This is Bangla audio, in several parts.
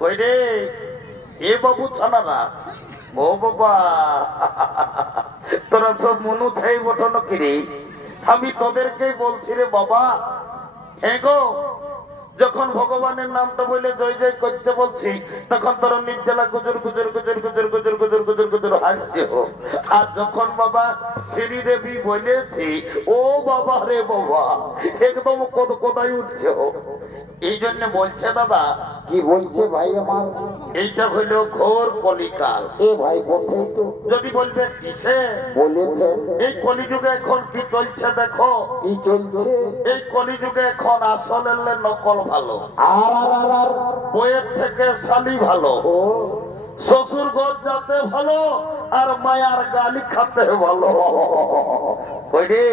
কই রে এ বাবু ছানারা ও বাবা তোরা সব মনু থাই বটন কিরে আমি তোদেরকেই বলছি রে বাবা এগো যখন ভগবানের নামটা বলে জয় জয় করতে বলছি তখন তোরা নির্জলা গুজর গুজর গুজর গুজর গুজর গুজর গুজর গুজর হাসছে আর যখন বাবা শ্রী দেবী বলেছি ও বাবা রে বাবা একদম কোথায় উঠছে এই জন্য বলছে দাদা কি বলছে ভাই আমার? এইটা হইল ঘোর কলিকাল। এ ভাই বলতেই তো। যদি বলবে কিসে বলেছেন এই কলিযুগে এখন কি চলছে দেখো। কি চলছে এই কলিযুগে এখন আসলের নকল ভালো, আর বইয়ের থেকে শালি ভালো, ও শ্বশুর ঘর যাতে ভালো আর মায়ার গালি খাতে ভালো। কইরে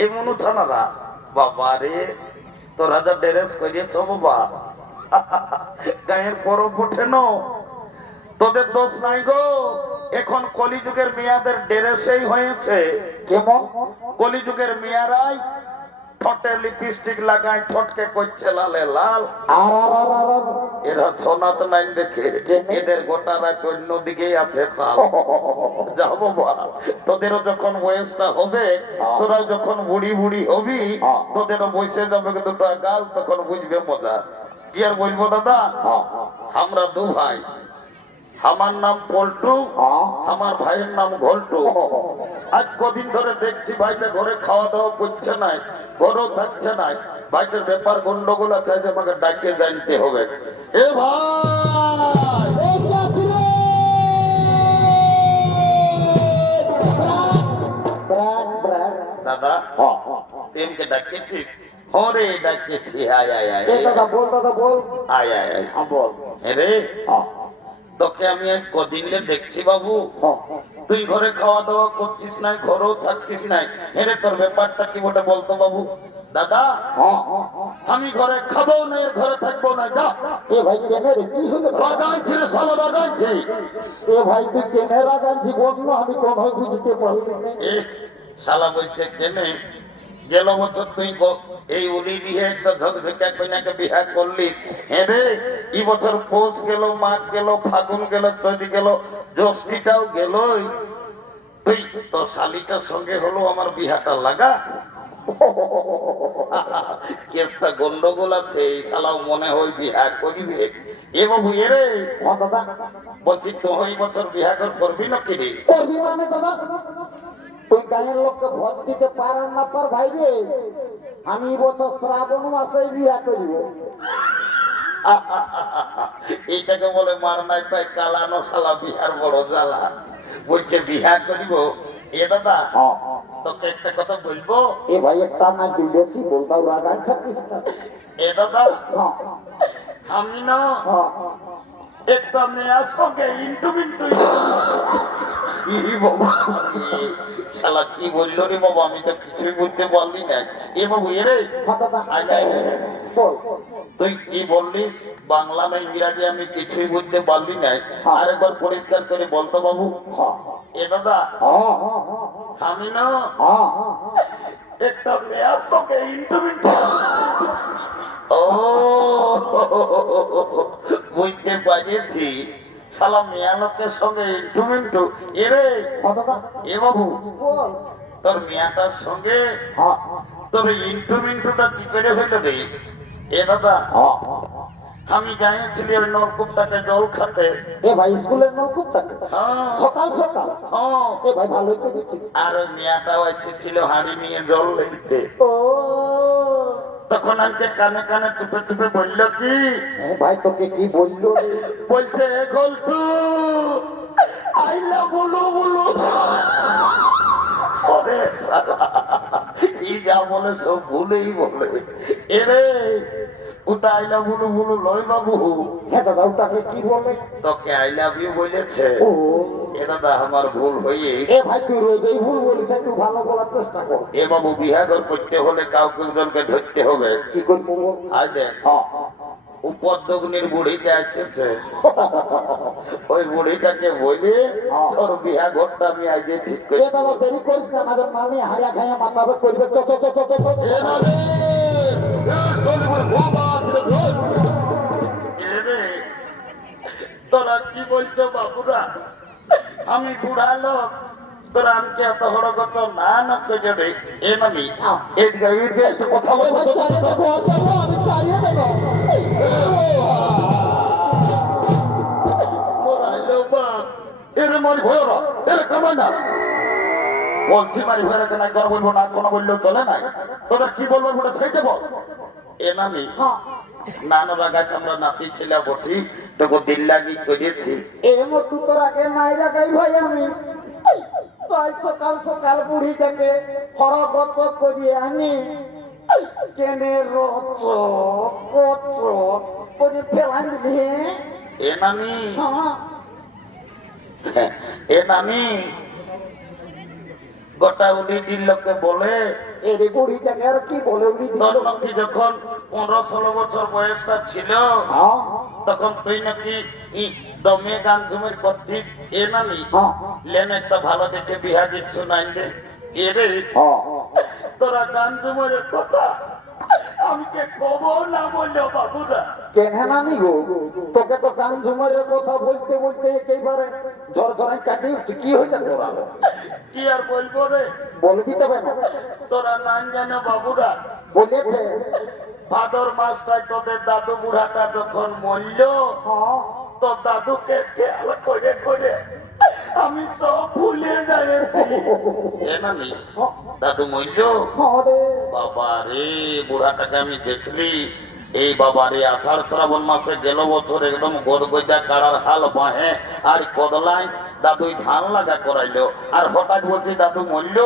এই মনু ছানারা বাবা রে তোরা যা ড্রেস করিয়েছ বাবা গায়ের পরব ওঠে ন তোদের দোষ নাই গো। এখন কলিযুগের মেয়াদের ড্রেসেই হয়েছে কেমন? কলিযুগের মেয়ারাই ঠোঁটে লিপস্টিক লাগায় ঠোঁটকে করছে লালে লাল। আর এরা সোনাত নাই দেখে এদের গোটা রাত অন্যদিকেই আছে তাল। যা বাবা তোদেরও যখন বয়সটা হবে তোরা যখন বুড়ি বুড়ি হবি তোদেরও বসে যাবে দুটো গাল তখন বুঝবে মজা। কি আর বলবো দাদা আমরা দু ভাই, আমার নাম পল্টু আমার ভাইয়ের নাম ঘল্টু। আজ কদিন ধরে দেখছি ভাইটা ঘরে খাওয়া দাওয়া করছে না, ঘরেও থাকছে না। ভাইটার ব্যাপার গন্ডগোল আছে, আমাকে ডাকে জানতে হবে। এ ভাই দাদা তেমকে ডাকেছি? হরে ডাকেছি আয় আয় আয় দাদা বল, দাদা বল, আয় আয় আয় বল রে। তোকে আমি কদিন দেখছি বাবু তুই ঘরে খাওয়া দাওয়া করছিস না, ঘরেও থাকছিস না। এরে তোর ব্যাপারটা কি ওটা বলতো বাবু? দাদা আমি ঘরে খাবো না, ঘরে থাকবো না। যা এ ভাই কেনে রে? কি হলো? রাগাইছি রে সব রাগাইছি। এ ভাই তুই কেনে রাগাইছি বললো আমি কোন বুঝতে পারলি না। এ শালা বলছে কেনে গেল বছর তুই এই উলি দিয়ে একটা ঝকঝকা কইনাকে বিহা করলি। হ্যাঁ রে এই বছর পৌষ গেল, মাঘ গেল, ফাগুন গেল, চৈতি গেল, জ্যৈষ্ঠীটাও গেলই। তুই তোর শালিটার সঙ্গে হলো আমার বিহাটা লাগা। কেসটা গন্ডগোল আছে, এই শালাও মনে হয় বিহা করিবে। এ বাবু এ রে দাদা বলছি তো এই বছর বিহা করবি না কিরে? করবি মানে দাদা তুই গায়ের লোককে ভোট দিতে পারেন না পার ভাই রে। আমি বছর শ্রাবণ মাসে বিয়া করিব। এইটাকে বলে মার নাই পাই কালানো শালা বিহার বড় জ্বালা। বলছে বিহা করিব। এ দাদা তোকে একটা কথা বলবো? এ ভাই একটা না তুই বেশি বলতাও রাগাই থাকিস না। এ দাদা আমি না একটা মেয়ের সঙ্গে ইন্টু মিন্টু শালা কি বললো রে বাবু, আমি তো কিছুই বলতে পারলি না। এ বাবু এ রে তুই কি বললিস বাংলা না ইংরাজি আমি কিছুই বুঝতে পারলি না। আরেকবার পরিষ্কার করে বলতো বাবু। এ দাদা আমি না একটা মেয়ের সঙ্গে ইন্টু মিন্টু। ও বুঝতে পারছি শালা মেয়া লোকের সঙ্গে ইন্টু মিন্টু। এ রে এ বাবু তোর মেয়াটার সঙ্গে তোর ইন্টু মিন্টুটা কি করে হইলো রে? এ দাদা আমি যাইছিলি ওই নলকূপটাকে জল খাতে। এ ভাই স্কুলের নলকূপটাকে সকাল সকাল এ ভাই ভালোই তো দিচ্ছি। আর ওই মেয়াটাও এসেছিল হাঁড়ি নিয়ে জল নিতে। ও তখন আমাকে কানে কানে টুপে টুপে বলল কি ভাই তোকে কি বললো? বলছে গল্পু আইলা বলো বলো। কি যা বলে সব ভুলেই বলে। এরে ওটা আই লাভ বলু বলু লয় বাবু। হ্যাঁ দাদা ওটাকে কি বলে? তোকে আই লাভ ইউ বলেছে। ও এ দাদা আমার ভুল হয়ে। এ ভাই তুই রোজই ভুল বলিস, একটু ভালো বলার চেষ্টা কর। এ বাবু বিহার করতে হলে কাউকে একজনকে ধরতে হবে। কি করবো? আজ দেখ উপদ্রগ্নির বুড়িটা এসেছে, ওই বুড়িটাকে বলে তোর বিহা ঘরটা আমি আগে ঠিক করি। দাদা দেরি করিস না, আমাদের মামি হাড়িয়া খাইয়া মাথা করবে। তোরা কি বলছো বাবুরা? আমি বুড়া লোক, তোরা আমাকে এত বড় কথা না না করে রে। এ নামি এদিকে এদিকে একটু কথা ওই বলবো। ভাই চালিয়ে দেবো, আমি চালিয়ে দেবো। মোরাইলো বাপ, এরে মারি ভয়রা, এরে কামাই না। বলছি মারি ভয়রা কেন একবার বলবো না, কোনো বললেও চলে না। তোরা কি বলবো ওটা সেইটা বল। এ নামি নানা বাগাছ আমরা নাতি ছিলাম বটি, তোকে দিল লাগি করেছি। এ মতু তোর আগে নাই রাখাই ভাই আমি। তাই সকাল সকাল বুড়িটাকে হরগত করিয়ে আনি কেনে রচ কচ করে ফেলাই দিয়ে এ নামি, এ নামি গোটা উনি দিল্লকে বলে এর বুড়িটাকে আর কি বলে উনি দিল? তোর নাকি যখন 15-16 বছর বয়সটা ছিল তখন তুই নাকি দমে গান ঝুমের করছিস। এ নামি লেন একটা ভালো দেখে বিহা দিচ্ছ নাই রে। এরে তোরা গান ঝুমের কথা আমি কে কব না বললো বাবুরা। কেন নানি গো, তোকে তো গান ঝুমারের কথা বলতে বলতে একেবারে ঝড় ঝড়াই কাটিয়ে উঠছে। কি হয়েছে তোরা? কি আর বলবো রে, বলে দিতে হবে না? তোরা নাম জানো বাবুরা। বলেছে ভাদর মাসটায় তোদের দাদু বুড়াটা যখন মরল, তো দাদুকে খেয়াল করে করে আমি সব ভুলে যাচ্ছি। এ নানি দাদু মরল, বাবা রে বুড়াটাকে আমি দেখলি। এই বাবা রে আষাঢ় শ্রাবণ মাসে গেল বছর একদম গোদগজা কারার হাল বাহে আর কদলায় দাদুই ধান লাগা করাইলো। আর হঠাৎ বলছি দাদু মরল।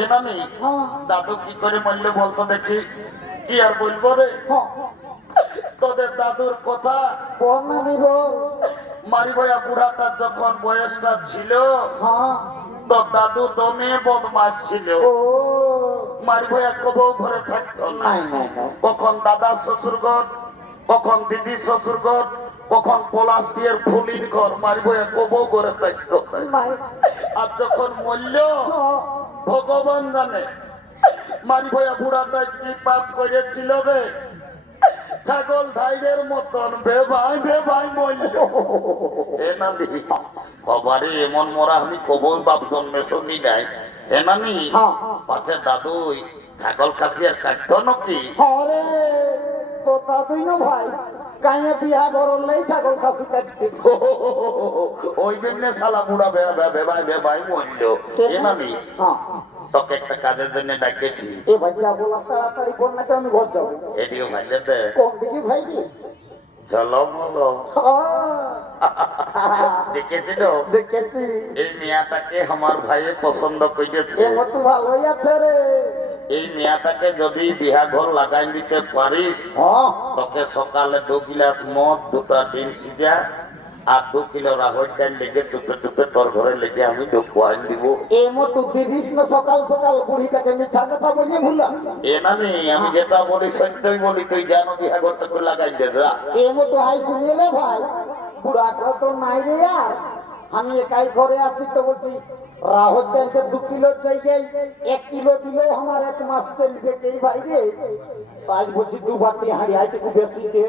এ নানি দাদু কি করে মরল বলতো দেখি। কি আর বলবো রে, তোদের দাদুর কথা মারি বয়া বুড়াটা যখন বয়সটা ছিল তো দাদু দমে বদমাস ছিল। মারি বয়া কবউ ঘরে থাকতো না। কখন দাদা শ্বশুর ঘর, কখন দিদি শ্বশুর ঘর, কখন পলাশ বিয়ের ফুলির ঘর, মারি বয়া কবউ ঘরে থাকতো। আর যখন মূল্য ভগবান জানে মারি ভয়া বুড়াটা কি পাপ করেছিল রে, ছাগল ধাইরের মতন বেভাই বেভাই মরল। এ নানি বাবারে এমন মরা আমি কবল বাপ জন্মে শুনি নাই। এ নানি পাশে দাদু ছাগল খাসি আর কাটতো নাকি? আরে তো দাদুই না ভাই, গায়ে বিয়া করলেই ছাগল খাসি কাটতে। ওই জন্য শালা বুড়া বেভাই বেভাই মরল। এ নানি তোকে একটা কাজের জন্য ডাকেছি। এ ভাই যাবো না, তাড়াতাড়ি কর না, আমি ঘর যাবো। এদিকে ভাইলে দে কোন দিকে ভাই রে? চলো বলো দেখেছিল দেখেছি এই মেয়াটাকে আমার ভাইয়ে পছন্দ করেছে। এ মতো ভালোই আছে রে। এই মেয়াটাকে যদি বিহা ঘর লাগাই দিতে পারিস তোকে সকালে 2 গিলাস মদ, 2টা ডিম সিজা আর 2 কিলো রাহর চাল লেগে টুপে টুপে তোর ঘরে লেগে আমি ঢুকুয়াই দিব। এ মতো দিবিস না সকাল সকাল বুড়িটাকে মিছা কথা বলিয়ে ভুলাম। এ নানি আমি যেটা বলি সত্যই বলি, তুই জানো বিহা ঘরটাকে লাগাই দে যা। এ মতো হাই শুনিলে ভাই, বুড়াটা তো নাই রে। আর আমি একাই ঘরে আছি তো বলছি রাহত চাইতে 2 কিলো জায়গায় 1 কিলো দিলেও আমার 1 মাস চলবে এই ভাই রে। আজ বলছি 2 বাটি হাঁড়ি আইতে খুব বেশি কে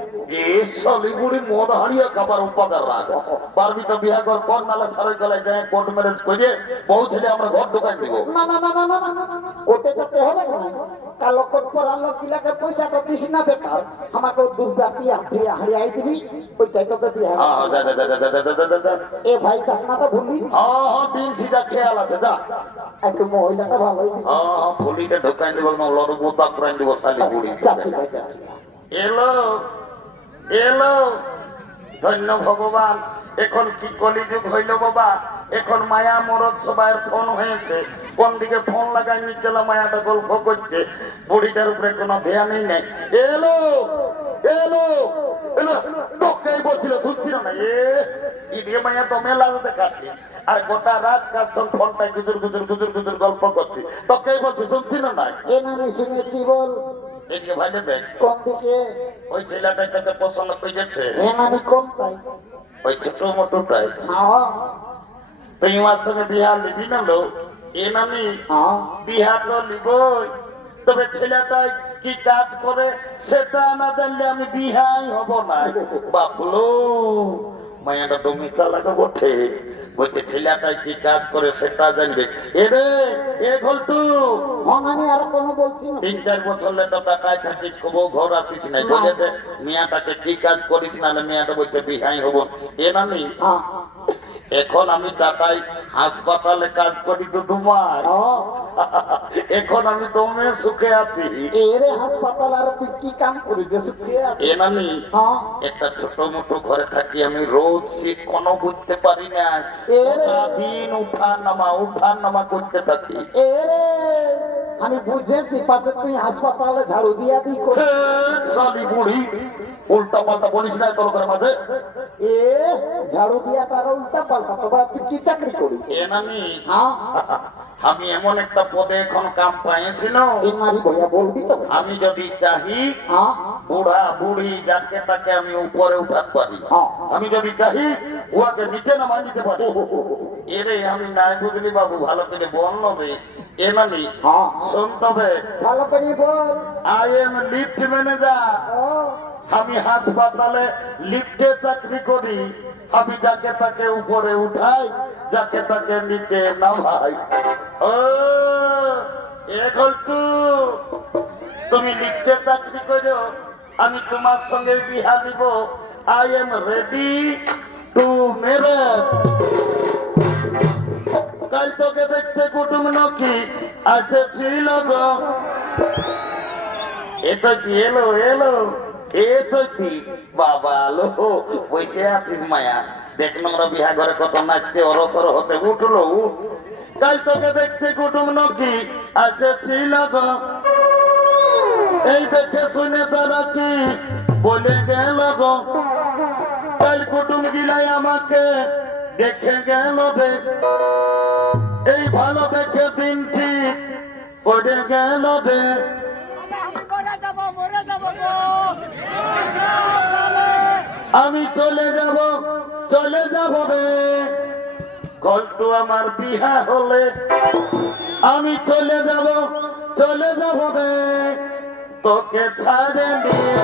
এই সলি বুড়ি মদ হারিয়ে খাবার উপকার রাখ পারবি তো বিহা ঘর কর, নালে সারা গলায় যায় কোর্ট ম্যারেজ করে বউ ছেলে আমরা ঘর ঢোকাই দিব। না না না না না না, ওটা করতে হবে না। কালো কোট পরার লোক গুলাকে পয়সা তো দিস না বেকার, আমাকে 2 বাটি হাঁড়ি আই দিবি, ওইটাই তোকে বিয়া। হ্যাঁ যা যা যা যা যা যা যা। এ ভাই চাকনাটা ভুলি। হ্যাঁ দিন সিধা খেয়াল আছে যা। একটু মহিলাটা ভালোই দিবি। হ্যাঁ ফুলিটা ঢোকাই দিব না, লড় বোতা করাই দিব খালি বুড়ি। এলো এলো ধন্য ভগবান, এখন কি কলিযুগ হইল বাবা। এখন মায়া মরদ সবাই ফোন হয়েছে, কোন দিকে ফোন লাগাই নিচেল মায়াটা গল্প করছে, বুড়িটার উপরে কোনো ধ্যানই নেই। এলো এলো এলো তোকেই বলছিল শুনছিল না। এ মায়া তো মেলা দেখাচ্ছে আর গোটা রাত কাজ ফোনটায় গুজুর গুজুর গুজুর গুজুর গল্প করছি, তোকেই বলছি শুনছিল না। এ নানি শুনেছি বল। এদিকে ভাই দেখ কোন দিকে? ওই ছেলেটা তোকে পছন্দ করেছে, এ নানি কোন তাই? ওই ছোট মোটরটাই। হ্যাঁ তুই আমার সঙ্গে বিহা লিবি না লো? এ নানি হ্যাঁ বিহা তো লিবই, তবে ছেলেটা কি কাজ করে সেটা না জানলে আমি বিহাই হব না। বাবুলো মায়াটা তো মিথ্যা লাগে বটে, বলছে ছেলেটাই কি কাজ করে সেটা জানবে। এরে এ ঘলটু, আমি আর কোনো বলছি না। 3-4 বছর তো টাকায় থাকিস, কবো ঘর আসিস নাই, বলে যে মিয়াটাকে কি কাজ করিস, না মিয়াটা বলছে বিহাই হব। এ নামি হ্যাঁ। এখন আমি টাকায় হাসপাতালে কাজ করি তো তোমার, ও, এখন আমি দমে সুখে আছি। এরে হাসপাতাল আর তুই কি কাম করিস? এ নামি হ্যাঁ। একটা ছোট মোটো ঘরে থাকি আমি, রোজ শীত কোনো বুঝতে পারি না, দিন উঠান নামা করতে থাকি। এরে আমি বুঝেছি, পাচ্ছে তুই হাসপাতালে ঝাড়ু দিয়া দি করে। সালি বুড়ি, উল্টা পাল্টা বলিস না তোর ঘরের মাঝে। এ ঝাড়ু দিয়া তার উল্টা পাল্টা, তবে তুই কি চাকরি করিস? এ নামি হ্যাঁ। আমি এমন একটা পদে এখন কাম পাইছি না, এই মারি ভইয়া বলবি তো। আমি যদি চাহি হ্যাঁ। বুড়া বুড়ি যাকে তাকে আমি উপরে উঠাতে পারি, হ্যাঁ। আমি যদি চাহি উহাকে নিচে নামা দিতে পারি। এরে আমি নাই বুঝলি বাবু, ভালো করে বল নবে। এ নামি হ্যাঁ। শোন তবে, ভালো করে বল। I am lift manager. ও, আমি হাসপাতালে লিফটে চাকরি করি, আমি যাকে তাকে উপরে উঠাই, যাকে তাকে নিচে নামাই। ও এখন তুমি লিফটে চাকরি করো, আমি তোমার সঙ্গে বিহা দিব। I am ready to marriage. কাল তোকে দেখতে কুটুম নাকি আসেছিল গো। এটা কি এলো এলো, এ তো কি বাবা আলো, বসে আছিস মায়া, দেখলো ওরা বিহা ঘরে কত নাচতে অরসর হতে, উঠলো কাল তোকে দেখতে কুটুম নাকি আসেছিল গো। এই দেখে শুনে তারা কি বলে গেল গো, কাল কুটুম গিলাই আমাকে দেখে গেল রে, এই ভালো দেখে দিন ঠিক পড়ে গেল রে। আমি চলে যাব রে, ঘন্টু আমার বিহা হলে আমি চলে যাব রে, তোকে ছাড়ে দিয়ে